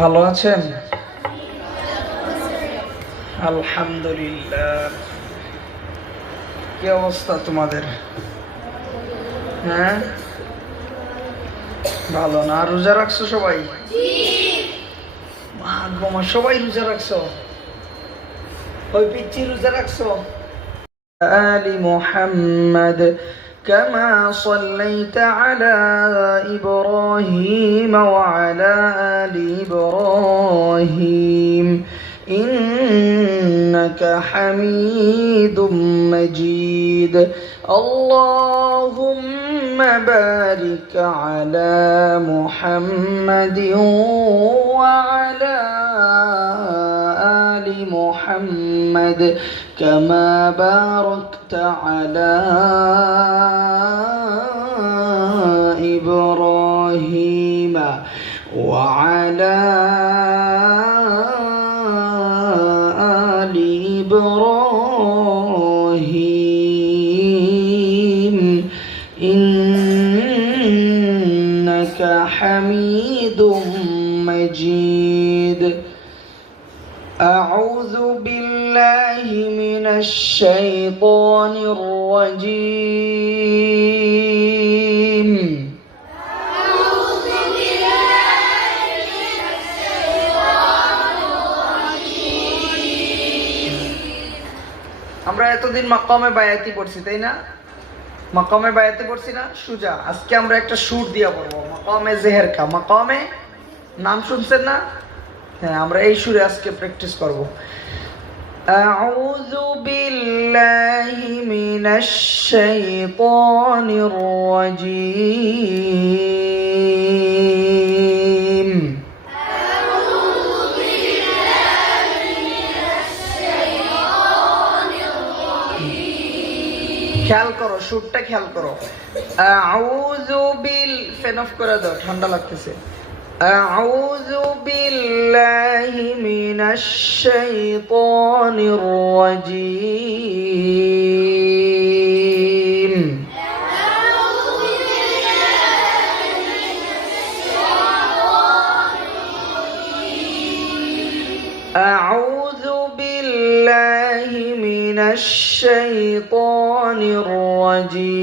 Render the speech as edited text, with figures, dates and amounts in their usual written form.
ভালো আছেন? আলহামদুলিল্লাহ। কি অবস্থা তোমাদের? হ্যাঁ, ভালো না? রোজা রাখছো সবাই? মা সবাই রোজা রাখছো? ওই পিচ্ছি রোজা রাখছো? آل محمد كما صليت على إبراهيم وعلى آل إبراهيم إنك حميد مجيد اللهم بارك على محمد وعلى آل محمد كما باركت على إبراهيم وعلى آل إبراهيم إنك حميد مجيد أعوذ بالله من الشيطان الرجيم আমরা এতদিন মাকামে বায়াতি পড়ছি, তাই না? মাকামে বায়াতি পড়ছি না সুজা? আজকে আমরা একটা সুর দিয়া পড়বো, মাকামে জেহেরকা। মাকামে নাম শুনছেন না? হ্যাঁ, আমরা এই সুরে আজকে প্র্যাকটিস করব। أعوذ بالله من الشيطان الرجيم খেয়াল করো, সুরটা খেয়াল করো। আউযু বিল ফ্যান অফ করে দাও, ঠান্ডা লাগতেছে। أعوذ بالله من الشيطان الرجيم أعوذ بالله من الشيطان الرجيم